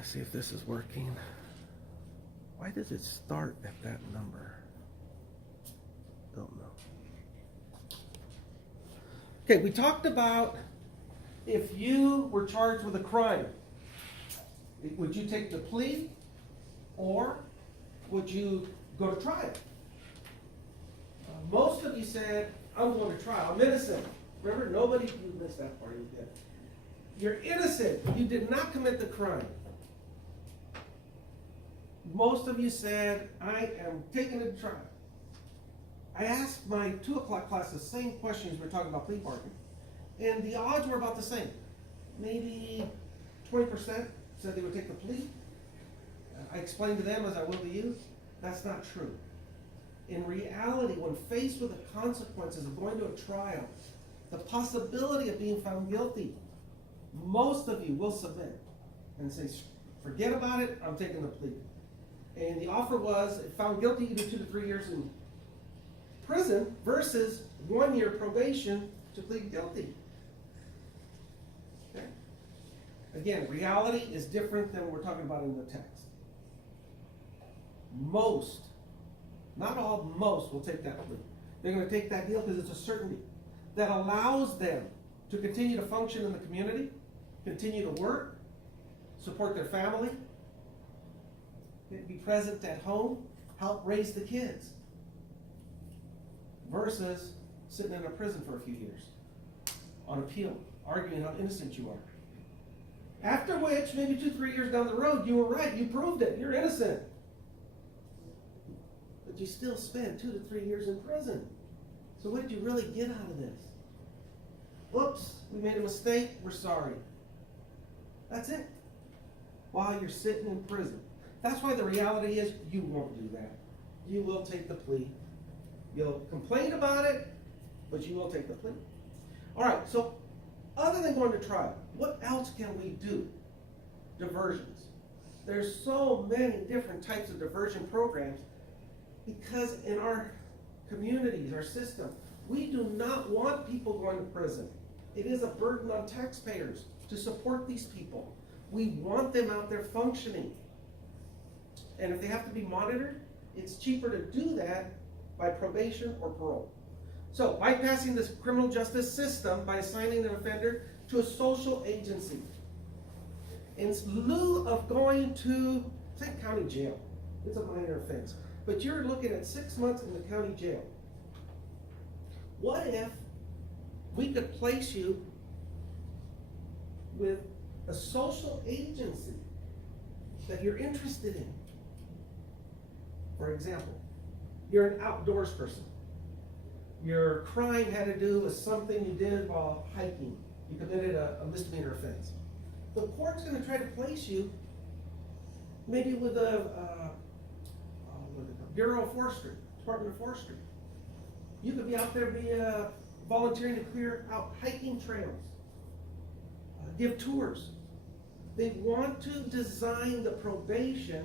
Let's see if this is working. Why does it start at that number? Don't know. Okay, we talked about if you were charged with a crime, would you take the plea or would you go to trial? Most of you said, I'm going to trial. I'm innocent. Remember, nobody, you missed that part, you did. You're innocent. You did not commit the crime. Most of you said, I am taking it to trial. I asked my 2 o'clock class the same questions we're talking about plea bargaining. And the odds were about the same. Maybe 20% said they would take the plea. I explained to them, as I will to you, that's not true. In reality, when faced with the consequences of going to a trial, the possibility of being found guilty, most of you will submit and say, forget about it, I'm taking the plea. And the offer was, if found guilty, you do 2 to 3 years in prison versus 1 year probation to plead guilty. Okay? Again, reality is different than what we're talking about in the text. Most, not all, most will take that plea. They're going to take that deal because it's a certainty that allows them to continue to function in the community, continue to work, support their family, be present at home, help raise the kids, versus sitting in a prison for a few years on appeal, arguing how innocent you are. After which, maybe 2, 3 years down the road, you were right, you proved it, you're innocent. But you still spent 2 to 3 years in prison. So what did you really get out of this? Whoops, we made a mistake, we're sorry. That's it. While you're sitting in prison. That's why the reality is you won't do that. You will take the plea. You'll complain about it, but you will take the plea. All right, so other than going to trial, what else can we do? Diversions. There's so many different types of diversion programs because in our communities, our system, we do not want people going to prison. It is a burden on taxpayers to support these people. We want them out there functioning. And if they have to be monitored, it's cheaper to do that by probation or parole. So, bypassing this criminal justice system by assigning an offender to a social agency. In lieu of going to, say, county jail, it's a minor offense, but you're looking at 6 months in the county jail. What if we could place you with a social agency that you're interested in? For example, you're an outdoors person. Your crime had to do with something you did while hiking. You committed a misdemeanor offense. The court's going to try to place you maybe with a Bureau of Forestry, Department of Forestry. You could be out there volunteering to clear out hiking trails, give tours. They want to design the probation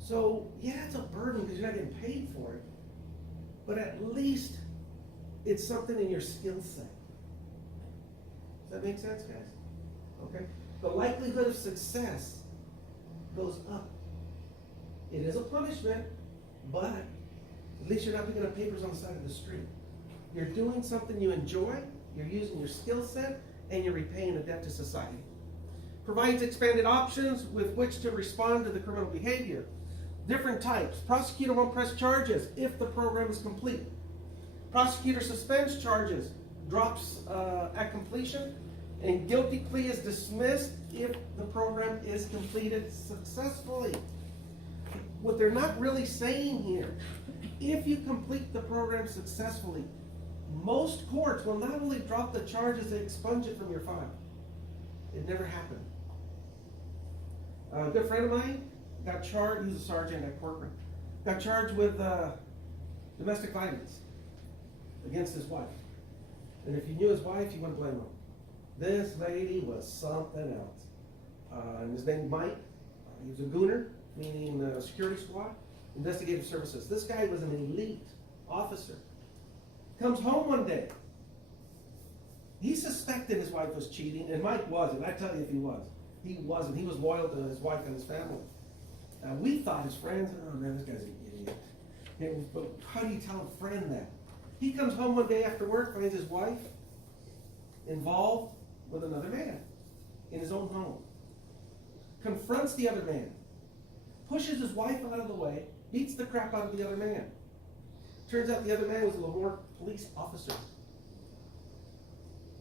so, yeah, it's a burden because you're not getting paid for it, but at least it's something in your skill set. Does that make sense, guys? Okay? The likelihood of success goes up. It is a punishment, but at least you're not picking up papers on the side of the street. You're doing something you enjoy, you're using your skill set, and you're repaying a debt to society. Provides expanded options with which to respond to the criminal behavior. Different types. Prosecutor won't press charges if the program is complete. Prosecutor suspends charges, drops at completion, and guilty plea is dismissed if the program is completed successfully. What they're not really saying here, if you complete the program successfully, most courts will not only drop the charges, they expunge it from your file. It never happened. A good friend of mine got charged, he was a sergeant at Corcoran, got charged with domestic violence against his wife. And if you knew his wife, you wouldn't blame him. This lady was something else. And his name Mike. He was a gooner, meaning security squad, investigative services. This guy was an elite officer. Comes home one day. He suspected his wife was cheating, and Mike wasn't. I tell you if he was. He wasn't. He was loyal to his wife and his family. We thought his friends, oh man, this guy's an idiot. But how do you tell a friend that? He comes home one day after work, finds his wife involved with another man in his own home. Confronts the other man. Pushes his wife out of the way, beats the crap out of the other man. Turns out the other man was a Lemoore police officer.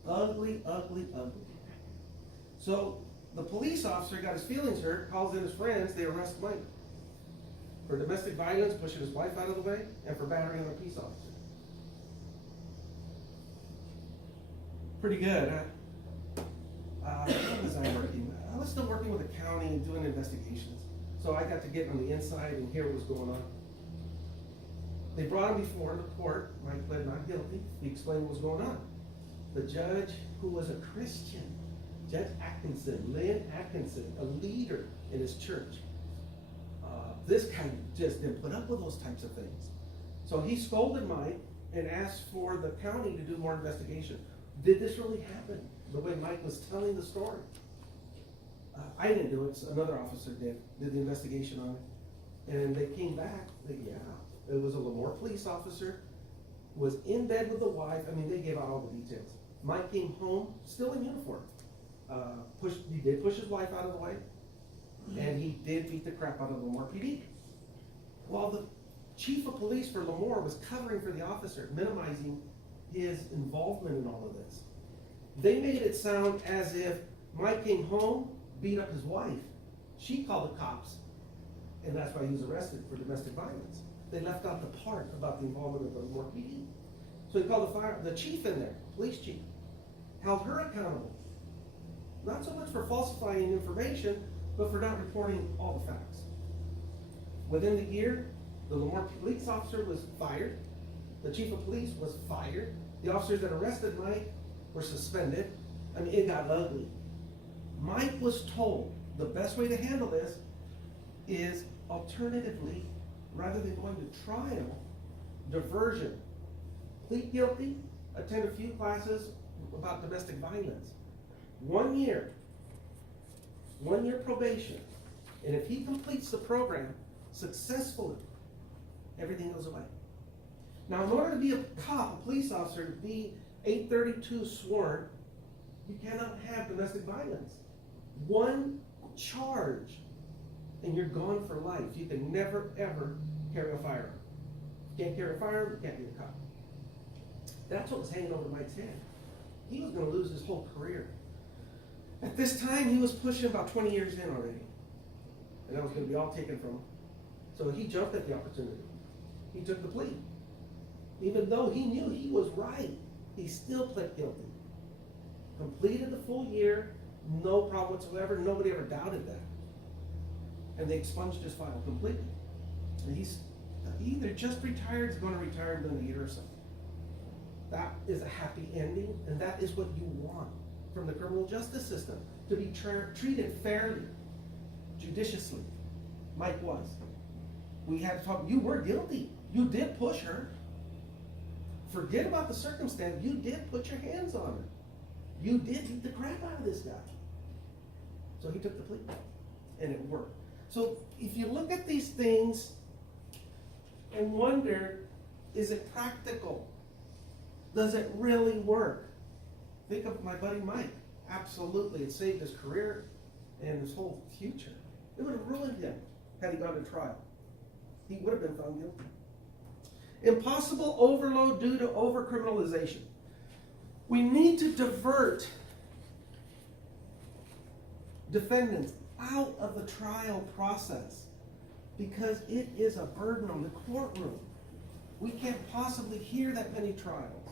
Ugly, ugly, ugly. So the police officer got his feelings hurt, calls in his friends, they arrest Mike for domestic violence, pushing his wife out of the way, and for battering on a peace officer. Pretty good, huh? What was I working? I was still working with the county and doing investigations. So I got to get on the inside and hear what was going on. They brought him before the court. Mike pled not guilty. He explained what was going on. The judge, who was a Christian, Judge Atkinson, Lynn Atkinson, a leader in his church. This guy just didn't put up with those types of things. So he scolded Mike and asked for the county to do more investigation. Did this really happen? The way Mike was telling the story. I didn't do it, so another officer did the investigation on it. And they came back, it was a Lemoore police officer, was in bed with the wife. I mean, they gave out all the details. Mike came home, still in uniform. He did push his wife out of the way, and he did beat the crap out of Lemoore PD. While the chief of police for Lemoore was covering for the officer, minimizing his involvement in all of this. They made it sound as if Mike came home, beat up his wife. She called the cops, and that's why he was arrested for domestic violence. They left out the part about the involvement of the Lemoore PD. So he called the chief in there, police chief, held her accountable. Not so much for falsifying information, but for not reporting all the facts. Within the year, the Lemoore police officer was fired. The chief of police was fired. The officers that arrested Mike were suspended. I mean, it got ugly. Mike was told the best way to handle this is alternatively, rather than going to trial, diversion. Plead guilty, attend a few classes about domestic violence. 1 year probation. And if he completes the program successfully, everything goes away. Now, in order to be a cop, a police officer, to be 832 sworn, you cannot have domestic violence. One charge, and you're gone for life. You can never, ever carry a firearm. You can't carry a firearm, you can't be a cop. That's what was hanging over Mike's head. He was going to lose his whole career. At this time, he was pushing about 20 years in already. And that was going to be all taken from him. So he jumped at the opportunity. He took the plea. Even though he knew he was right, he still pled guilty. Completed the full year, no problem whatsoever. Nobody ever doubted that. And they expunged his file completely. And he's either just retired, is going to retire within a year or so. That is a happy ending, and that is what you want from the criminal justice system, to be treated fairly, judiciously. Mike was. We had to talk, you were guilty. You did push her. Forget about the circumstance. You did put your hands on her. You did beat the crap out of this guy. So he took the plea, and it worked. So if you look at these things and wonder, is it practical? Does it really work? Think of my buddy Mike. Absolutely, it saved his career and his whole future. It would have ruined him had he gone to trial. He would have been found guilty. Impossible overload due to overcriminalization. We need to divert defendants out of the trial process because it is a burden on the courtroom. We can't possibly hear that many trials.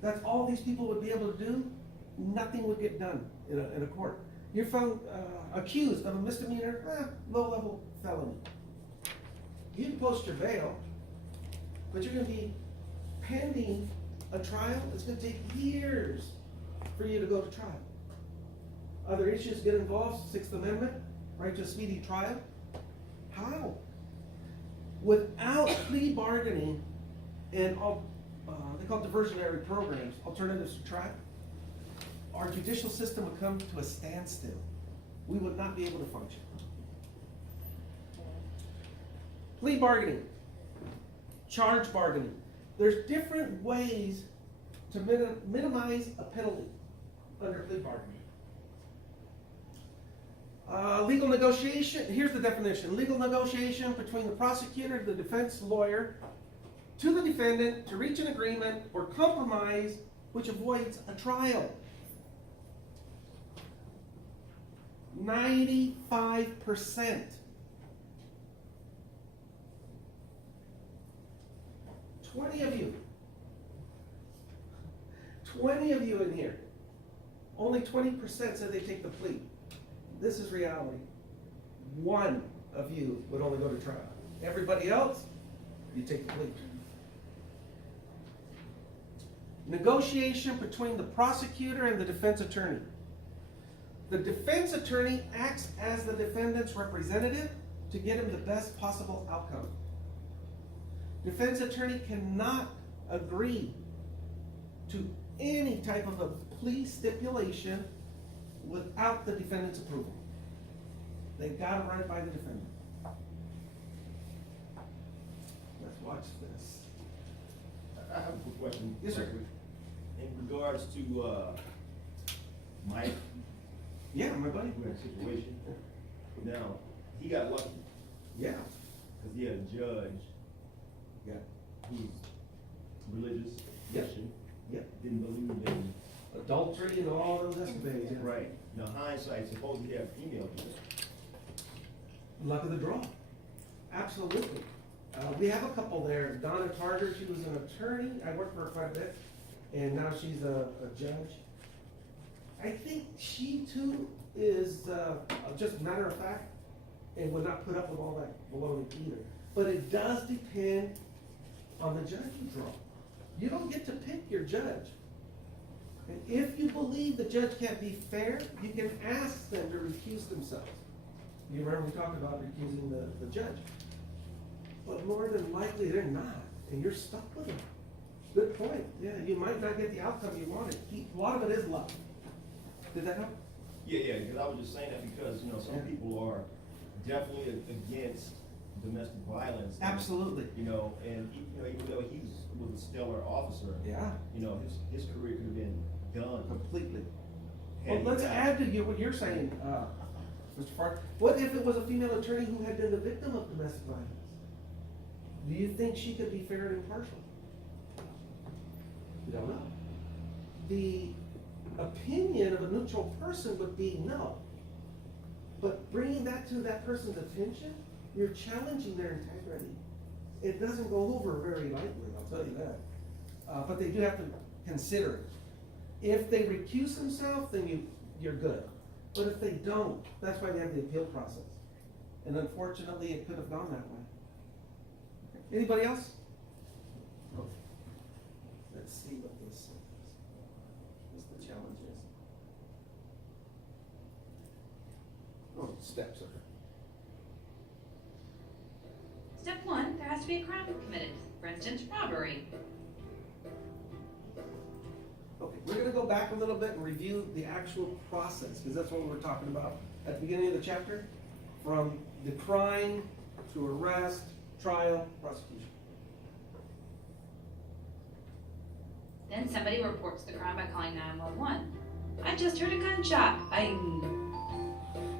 That's all these people would be able to do. Nothing would get done in a court. You're found accused of a misdemeanor, low-level felony. You can post your bail, but you're going to be pending a trial. It's going to take years for you to go to trial. Other issues get involved, Sixth Amendment, right to a speedy trial. How? Without plea bargaining and they call it diversionary programs, alternatives to trial, our judicial system would come to a standstill. we would not be able to function. Plea bargaining, charge bargaining. There's different ways to minimize a penalty under plea bargaining. Legal negotiation, here's the definition. Legal negotiation between the prosecutor and the defense lawyer to the defendant to reach an agreement or compromise which avoids a trial. 95%. 20 of you in here. Only 20% said they take the plea. This is reality. One of you would only go to trial. Everybody else, you take the plea. Negotiation between the prosecutor and the defense attorney. The defense attorney acts as the defendant's representative to get him the best possible outcome. Defense attorney cannot agree to any type of a plea stipulation without the defendant's approval. They've got to run it by the defendant. Let's watch this. I have a quick question. Yes, sir. In regards to Mike, Yeah, my buddy. who had a situation, now, he got lucky, Yeah. because he had a judge Yeah. who's religious, Yep. Christian, Yep. didn't believe in. Adultery and all those escapades. Yeah. Right. Now hindsight, suppose he had female judge. Luck of the draw. Absolutely. We have a couple there. Donna Carter, she was an attorney. I worked for her quite a bit. And now she's a judge. I think she too is just matter of fact and would not put up with all that baloney either. But it does depend on the judge you draw. You don't get to pick your judge. And if you believe the judge can't be fair, you can ask them to recuse themselves. You remember we talked about recusing the judge. But more than likely, they're not, and you're stuck with them. Good point. Yeah, you might not get the outcome you wanted. A lot of it is luck. Did that help? Yeah, because I was just saying that because, some Yeah. people are definitely against domestic violence. Absolutely. And even though he was a stellar officer, Yeah, his career could have been done. completely. had Well, he let's not- add to what you're saying, Mr. Park. What if it was a female attorney who had been the victim of domestic violence? Do you think she could be fair and impartial? You don't know. The opinion of a neutral person would be no. But bringing that to that person's attention, you're challenging their integrity. It doesn't go over very lightly, I'll tell you that. But they do have to consider it. If they recuse themselves, then you're good. But if they don't, that's why they have the appeal process. And unfortunately, it could have gone that way. Anybody else? Let's see what this is. What's the challenge is? Oh, steps are. Step 1, there has to be a crime committed. For instance, robbery. Okay, we're gonna go back a little bit and review the actual process, because that's what we were talking about at the beginning of the chapter. From the crime to arrest, trial, prosecution. Then somebody reports the crime by calling 911. I just heard a gunshot. Bang.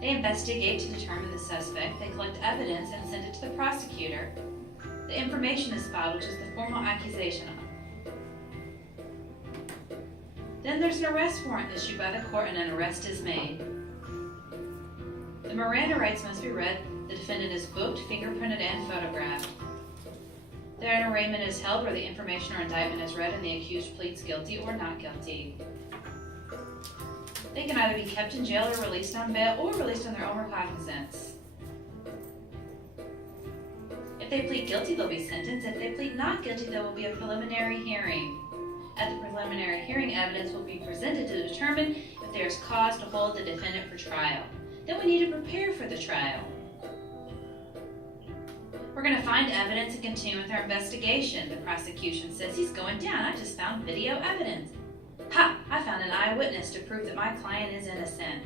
They investigate to determine the suspect. They collect evidence and send it to the prosecutor. The information is filed, which is the formal accusation. Then there's an arrest warrant issued by the court and an arrest is made. The Miranda rights must be read. The defendant is booked, fingerprinted, and photographed. Then an arraignment is held where the information or indictment is read and the accused pleads guilty or not guilty. They can either be kept in jail or released on bail or released on their own recognizance. If they plead guilty, they'll be sentenced. If they plead not guilty, there will be a preliminary hearing. At the preliminary hearing, evidence will be presented to determine if there is cause to hold the defendant for trial. Then we need to prepare for the trial. We're going to find evidence and continue with our investigation. The prosecution says he's going down. I just found video evidence. Ha! I found an eyewitness to prove that my client is innocent.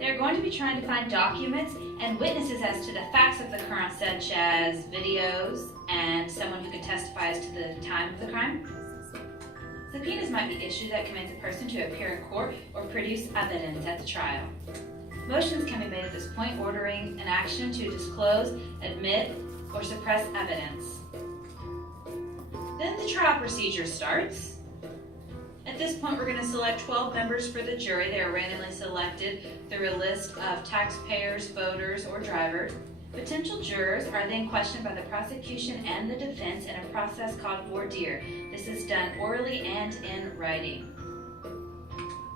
They're going to be trying to find documents and witnesses as to the facts of the crime, such as videos and someone who could testify as to the time of the crime. Subpoenas might be issued that commands a person to appear in court or produce evidence at the trial. Motions can be made at this point ordering an action to disclose, admit, or suppress evidence. Then the trial procedure starts. At this point, we're going to select 12 members for the jury. They are randomly selected through a list of taxpayers, voters, or drivers. Potential jurors are then questioned by the prosecution and the defense in a process called voir dire. This is done orally and in writing.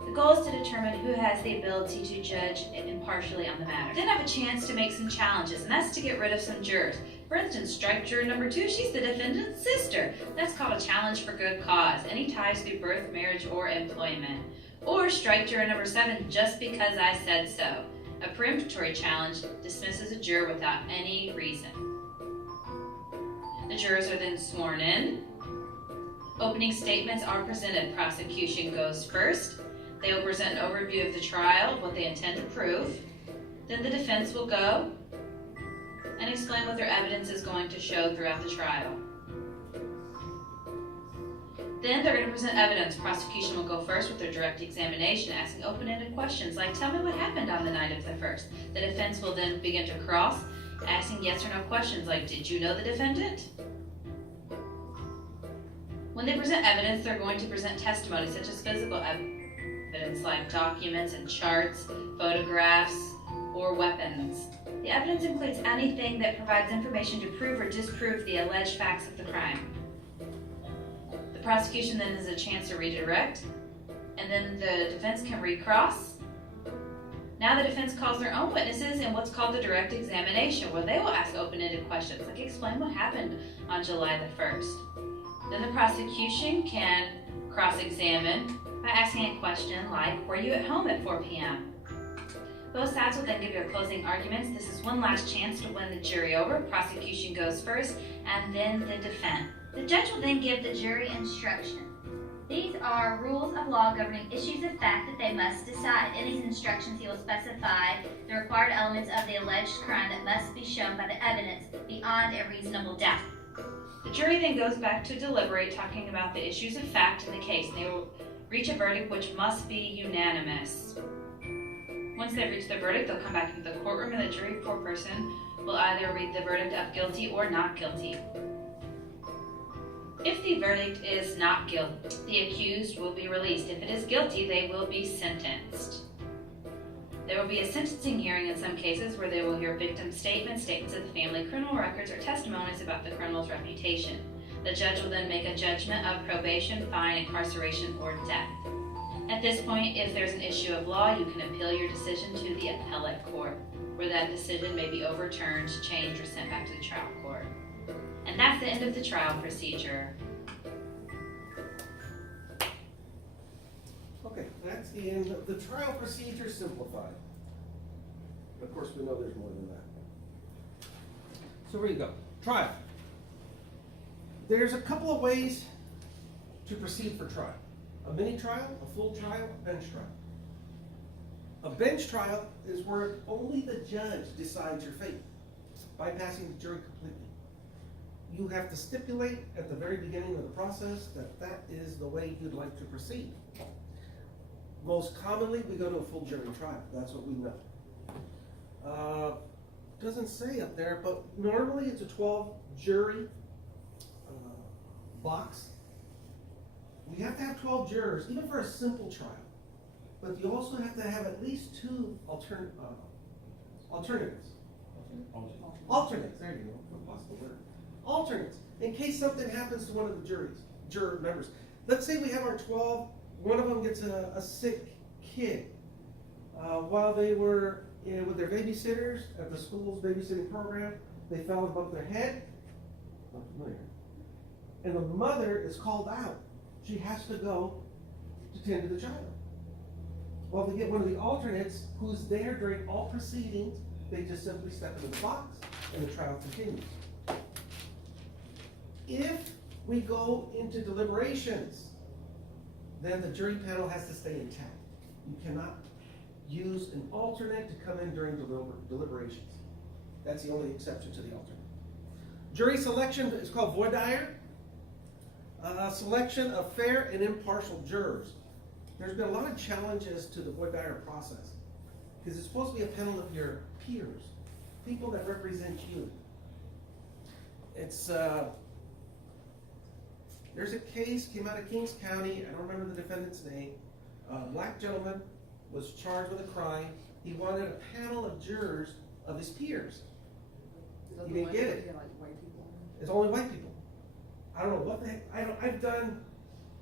The goal is to determine who has the ability to judge impartially on the matter. Then have a chance to make some challenges, and that's to get rid of some jurors. For instance, strike juror number 2, she's the defendant's sister. That's called a challenge for good cause, any ties through birth, marriage, or employment. Or strike juror number 7, just because I said so. A peremptory challenge dismisses a juror without any reason. The jurors are then sworn in. Opening statements are presented. Prosecution goes first. They will present an overview of the trial, what they intend to prove. Then the defense will go and explain what their evidence is going to show throughout the trial. Then they're going to present evidence. Prosecution will go first with their direct examination, asking open-ended questions like, tell me what happened on the night of the first. The defense will then begin to cross, asking yes or no questions like, did you know the defendant? When they present evidence, they're going to present testimony such as physical evidence like documents and charts, photographs, or weapons. The evidence includes anything that provides information to prove or disprove the alleged facts of the crime. The prosecution then has a chance to redirect, and then the defense can recross. Now the defense calls their own witnesses in what's called the direct examination, where they will ask open-ended questions like, explain what happened on July the 1st. Then the prosecution can cross-examine by asking a question like, were you at home at 4 p.m.? Both sides will then give their closing arguments. This is one last chance to win the jury over. Prosecution goes first, and then the defense. The judge will then give the jury instructions. These are rules of law governing issues of fact that they must decide. In these instructions, he will specify the required elements of the alleged crime that must be shown by the evidence beyond a reasonable doubt. The jury then goes back to deliberate, talking about the issues of fact in the case, and they will reach a verdict which must be unanimous. Once they reach the verdict, they'll come back into the courtroom, and the jury foreperson will either read the verdict of guilty or not guilty. If the verdict is not guilty, the accused will be released. If it is guilty, they will be sentenced. There will be a sentencing hearing in some cases where they will hear victim statements, statements of the family, criminal records, or testimonies about the criminal's reputation. The judge will then make a judgment of probation, fine, incarceration, or death. At this point, if there's an issue of law, you can appeal your decision to the appellate court, where that decision may be overturned, changed, or sent back to the trial court. And that's the end of the trial procedure. Okay, that's the end of the trial procedure simplified. Of course, we know there's more than that. So where you go? Trial. There's a couple of ways to proceed for trial. A mini trial, a full trial, a bench trial. A bench trial is where only the judge decides your fate, bypassing the jury completely. You have to stipulate at the very beginning of the process that that is the way you'd like to proceed. Most commonly, we go to a full jury trial. That's what we know. Doesn't say up there, but normally it's a 12 jury box. We have to have 12 jurors, even for a simple trial. But you also have to have at least 2 alternatives. Alternates, there you go, lost the word. Alternates, in case something happens to one of the juror members. Let's say we have our 12, one of them gets a sick kid. While they were with their babysitters at the school's babysitting program, they fell and bumped their head. Not familiar. And the mother is called out. She has to go to tend to the child. Well, they get one of the alternates who's there during all proceedings. They just simply step into the box and the trial continues. If we go into deliberations, then the jury panel has to stay intact. You cannot use an alternate to come in during deliberations. That's the only exception to the alternate. Jury selection is called voir dire. Selection of fair and impartial jurors. There's been a lot of challenges to the voir dire process because it's supposed to be a panel of your peers, people that represent you. It's there's a case came out of Kings County. I don't remember the defendant's name. A black gentleman was charged with a crime. He wanted a panel of jurors of his peers. He didn't get it. It's only white people. I don't know what the heck. I've done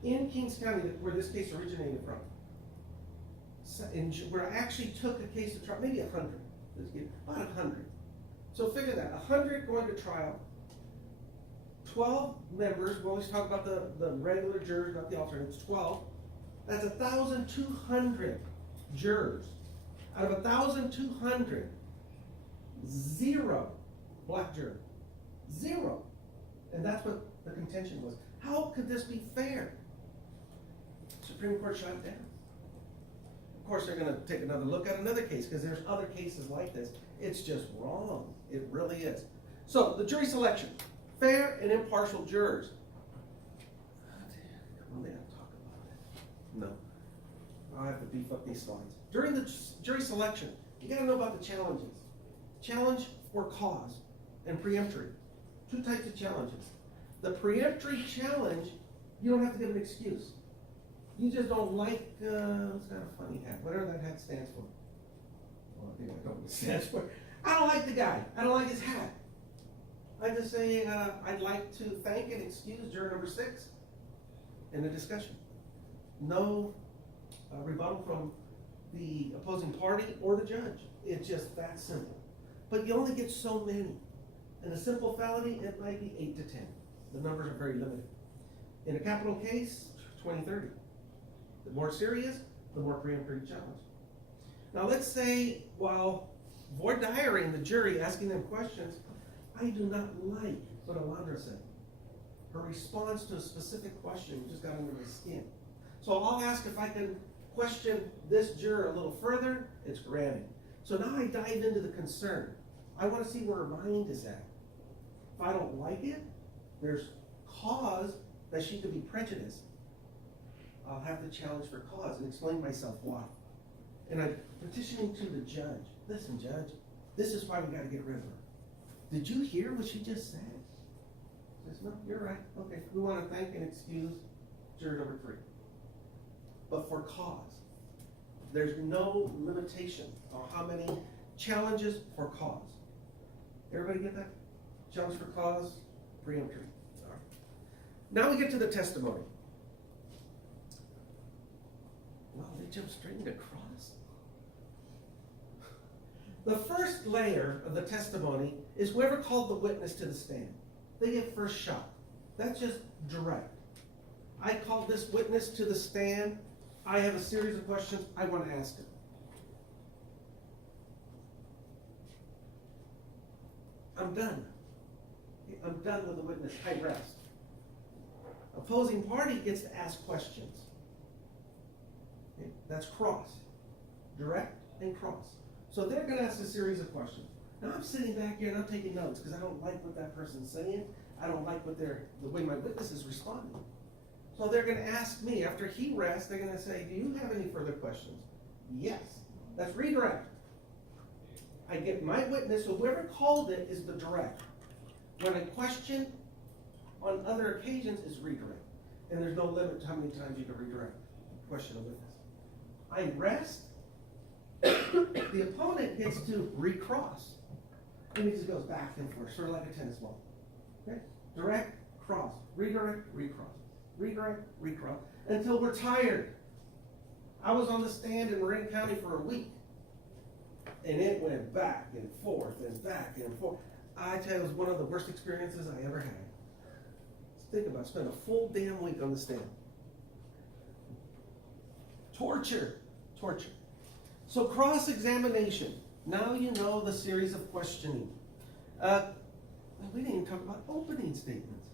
in Kings County where this case originated from. Where I actually took a case to trial, maybe 100. About 100. So figure that 100 going to trial. 12 members. We always talk about the regular jurors, not the alternates. 12. That's 1,200 jurors. Out of 1,200, 0 black jurors. 0. And that's what the contention was. How could this be fair? Supreme Court shot it down. Of course, they're going to take another look at another case because there's other cases like this. It's just wrong. It really is. So, the jury selection. Fair and impartial jurors. Come on, they have to talk about it. No. I have to beef up these slides. During the jury selection, you got to know about the challenges. Challenge for cause and preemptory. 2 types of challenges. The preemptory challenge, you don't have to give an excuse. You just don't like, it's got a funny hat, whatever that hat stands for. Well, I think I know what it stands for. I don't like the guy. I don't like his hat. I just say, I'd like to thank and excuse juror number 6 in the discussion. No rebuttal from the opposing party or the judge. It's just that simple. But you only get so many. In a simple felony, it might be 8 to 10. The numbers are very limited. In a capital case, 20, 30. The more serious, the more preemptory challenge. Now let's say, while voir diring the jury, asking them questions, I do not like what Alondra said. Her response to a specific question just got under my skin. So I'll ask if I can question this juror a little further. It's granted. So now I dive into the concern. I want to see where her mind is at. If I don't like it, there's cause that she could be prejudiced. I'll have the challenge for cause and explain myself why. And I'm petitioning to the judge. Listen, judge, this is why we got to get rid of her. Did you hear what she just said? She says, no, you're right. Okay, we want to thank and excuse juror number 3. But for cause, there's no limitation on how many challenges for cause. Everybody get that? Challenge for cause, preemptory. All right. Now we get to the testimony. Well, they jump straight into cross. The first layer of the testimony is whoever called the witness to the stand. They get first shot. That's just direct. I called this witness to the stand. I have a series of questions I want to ask him. I'm done. I'm done with the witness. I rest. Opposing party gets to ask questions. Okay? That's cross. Direct and cross. So they're going to ask a series of questions. Now I'm sitting back here and I'm taking notes because I don't like what that person's saying. I don't like what the way my witness is responding. So they're going to ask me, after he rests, they're going to say, do you have any further questions? Yes. That's redirect. I get my witness, so whoever called it is the direct. When I question on other occasions, it's redirect. And there's no limit to how many times you can redirect question a witness. I rest. The opponent gets to recross. And he just goes back and forth, sort of like a tennis ball. Okay? Direct, cross, redirect, recross. Redirect, recross, until we're tired. I was on the stand in Marin County for a week. And it went back and forth and back and forth. I tell you, it was one of the worst experiences I ever had. Think about it, spend a full damn week on the stand. Torture. So cross-examination. Now you know the series of questioning. We didn't even talk about opening statements.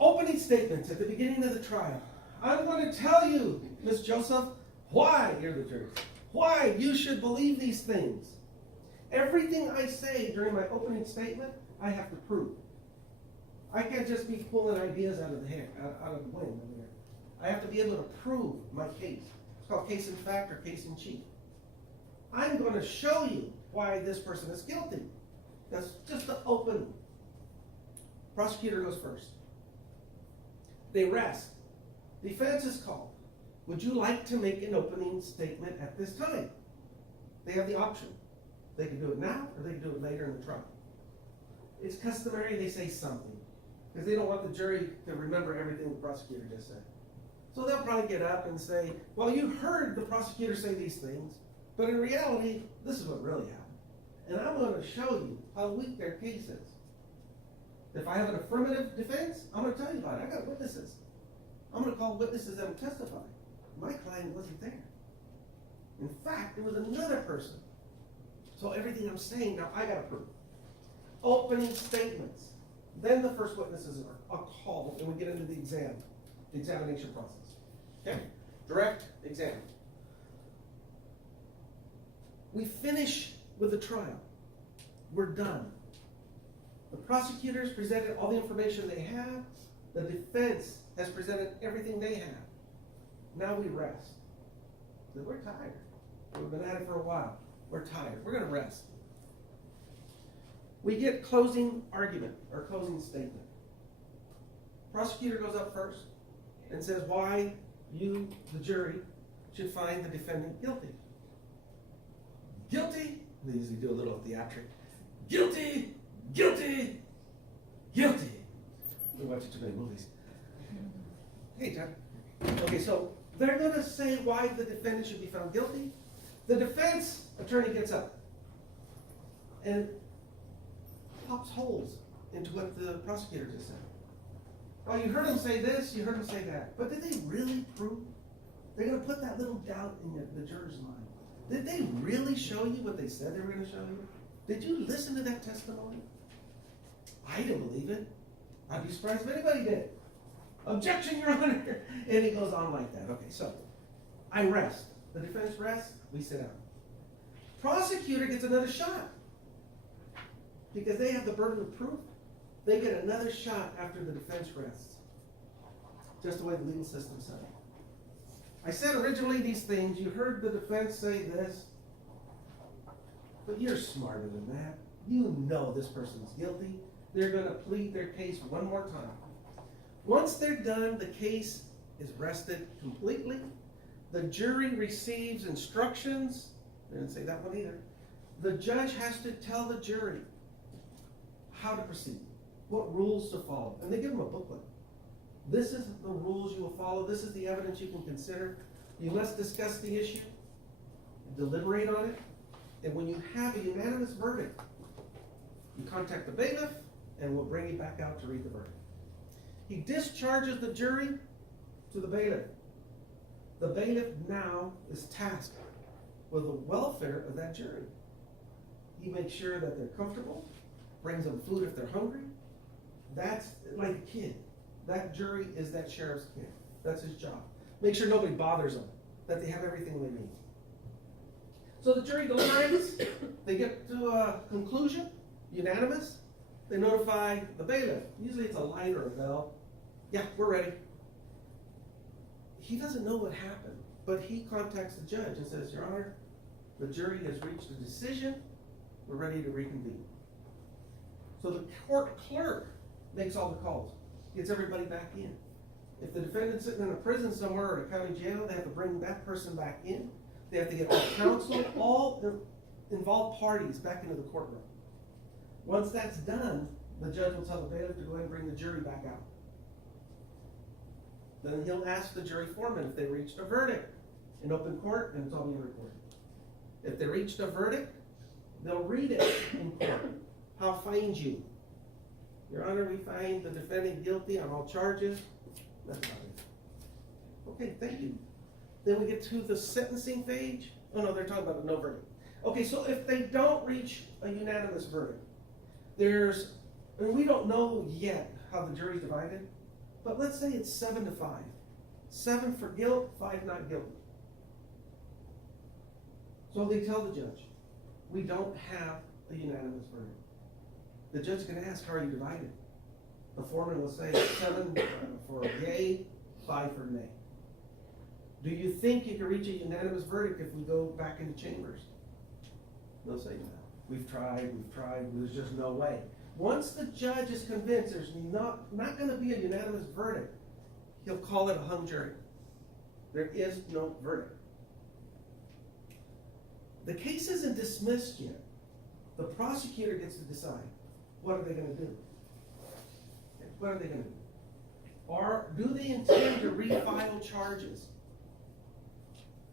Opening statements at the beginning of the trial. I want to tell you, Ms. Joseph, Why, hear the jury, why you should believe these things. Everything I say during my opening statement, I have to prove. I can't just be pulling ideas out of the hair, out of the wind over there. I have to be able to prove my case. It's called case in fact or case in chief. I'm going to show you why this person is guilty. That's just the opening. Prosecutor goes first. They rest. Defense is called. Would you like to make an opening statement at this time? They have the option. They can do it now or they can do it later in the trial. It's customary they say something because they don't want the jury to remember everything the prosecutor just said. So they'll probably get up and say, well, you heard the prosecutor say these things, but in reality, this is what really happened. And I'm going to show you how weak their case is. If I have an affirmative defense, I'm going to tell you about it. I got witnesses. I'm going to call witnesses that will testify. My client wasn't there. In fact, it was another person. So everything I'm saying now, I got to prove. Opening statements. Then the first witnesses are called, and we get into the examination process. Okay? Direct exam. We finish with the trial. We're done. The prosecutors presented all the information they have. The defense has presented everything they have. Now we rest. Because we're tired. We've been at it for a while. We're tired. We're going to rest. We get closing argument or closing statement. Prosecutor goes up first and says why you, the jury, should find the defendant guilty. Guilty? They usually do a little theatric. Guilty! Guilty! Guilty! We watch too many movies. Hey, John. Okay, so they're going to say why the defendant should be found guilty. The defense attorney gets up and pops holes into what the prosecutor just said. Well, you heard him say this, you heard him say that. But did they really prove? They're going to put that little doubt in the juror's mind. Did they really show you what they said they were going to show you? Did you listen to that testimony? I didn't believe it. I'd be surprised if anybody did. Objection, Your Honor. And he goes on like that. Okay, so I rest. The defense rests. We sit down. Prosecutor gets another shot. Because they have the burden of proof, they get another shot after the defense rests. Just the way the legal system said it. I said originally these things, you heard the defense say this, but you're smarter than that. You know this person's guilty. They're going to plead their case one more time. Once they're done, the case is rested completely. The jury receives instructions. They didn't say that one either. The judge has to tell the jury how to proceed, what rules to follow. And they give them a booklet. This is the rules you will follow. This is the evidence you can consider. You must discuss the issue, deliberate on it, and when you have a unanimous verdict, you contact the bailiff, and we'll bring you back out to read the verdict. He discharges the jury to the bailiff. The bailiff now is tasked with the welfare of that jury. He makes sure that they're comfortable, brings them food if they're hungry. That's like a kid. That jury is that sheriff's kid. That's his job. Make sure nobody bothers them, that they have everything they need. So the jury deliberates. They get to a conclusion, unanimous. They notify the bailiff. Usually it's a light or a bell. Yeah, we're ready. He doesn't know what happened, but he contacts the judge and says, Your Honor, the jury has reached a decision. We're ready to reconvene. So the court clerk makes all the calls, gets everybody back in. If the defendant's sitting in a prison somewhere or a county jail, they have to bring that person back in. They have to get all counsel, all the involved parties back into the courtroom. Once that's done, the judge will tell the bailiff to go ahead and bring the jury back out. Then he'll ask the jury foreman if they reached a verdict in open court, and it's all being recorded. If they reached a verdict, they'll read it in court. How find you? Your Honor, we find the defendant guilty on all charges. That's about it. Okay, thank you. Then we get to the sentencing phase. Oh no, they're talking about a no verdict. Okay, so if they don't reach a unanimous verdict, and we don't know yet how the jury's divided, but let's say it's 7-5. 7 for guilt, 5 not guilty. So they tell the judge, we don't have a unanimous verdict. The judge is gonna ask, how are you divided? The foreman will say 7 for yea, 5 for nay. Do you think you can reach a unanimous verdict if we go back into chambers? They'll say no. We've tried, there's just no way. Once the judge is convinced there's not gonna be a unanimous verdict, he'll call it a hung jury. There is no verdict. The case isn't dismissed yet. The prosecutor gets to decide, what are they gonna do? What are they gonna do? Or do they intend to refile charges?